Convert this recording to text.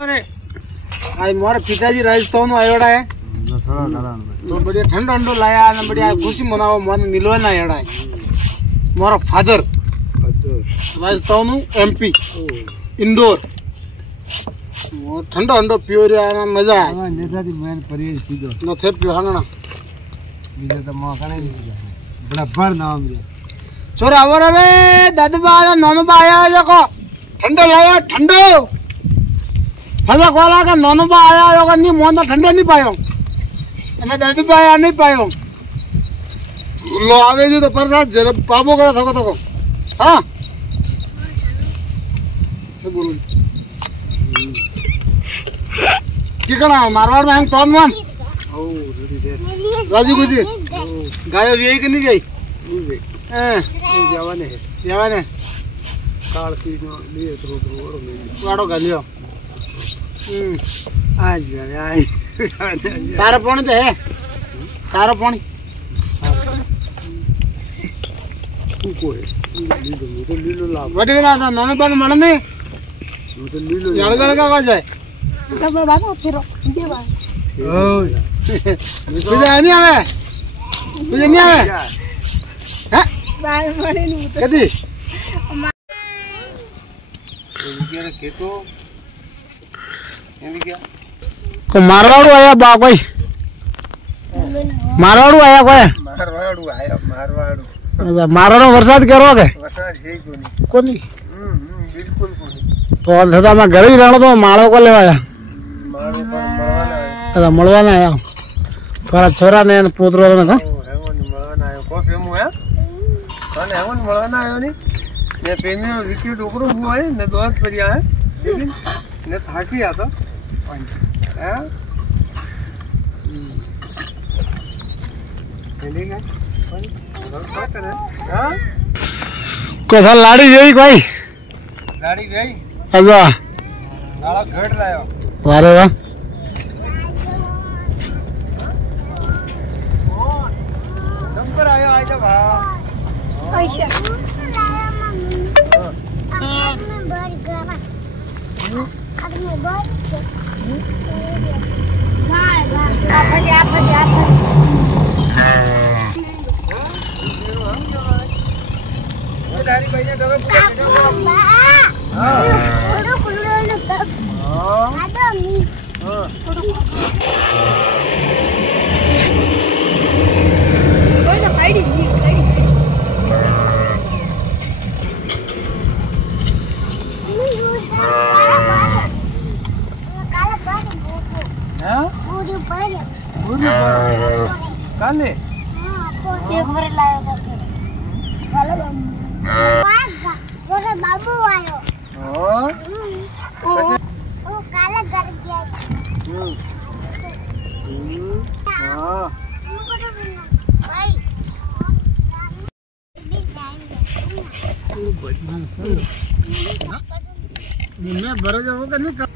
अरे आज मोर पिताजी राजस्थान आयोड़ा है तो बढ़िया ठंडो ठंडो लाया ना बढ़िया खुशी मनाओ मन मिलवा ना आयोड़ा है मोरा फादर राजस्थान एमपी इंदौर वो ठंडो ठंडो प्योर आना मजा है नेता दी मैंने परियज पीदो न थे पियो हांगना बीजे तो मो कने बड़ा भर नाम है छोरा आवरा रे दादबा नोनो आया देखो ठंडो लाया ठंडो फजा कोला का नोनो बा आया होगा नहीं मोन तो ठंडे नहीं पायो અને દાદી પાયા नहीं पायो लो आवे जो तो प्रसाद जरा पापो करा थको थको हां तो बोलो की कना मारवाड़ में हम तोन मन ओ रेडी दे राजू गुजी गाय वेई कि नहीं गई जवाने काल की नो लिए तो वाड़ो गालियो आज सारा पानी तो है सारा पानी वटी ना नन पानी मन नहीं जड़गड़ का जाए तुझे नहीं आवे तुझे नहीं आवे कदी को मारवाड़ू आया बा कोई मारवाड़ू आया कोई मारवाड़ू वरसाद करो के कोनी बिल्कुल कोनी तो दादा मैं घर ही रहना तो माड़ो को लेवाया दादा मळवाना आया थोड़ा छोरा ने पुत्र ने का मळवाना आयो को फेमु है कने हेवन मळवाना आयो नी ने पेमे विकेट ओकरो हुआ है ने दोस्त परिया है लेकिन ने थाकी आ तो हैं चलेगा को था लाड़ी गई कोई लाड़ी गई अबा साला घट लायो वारे वाह नंबर आयो आ जा भा पैसा काले एक बार लाया था वाला वो बाबू आयो ओ काला कर गया हां भाई मुन्ने भर जाओ का नहीं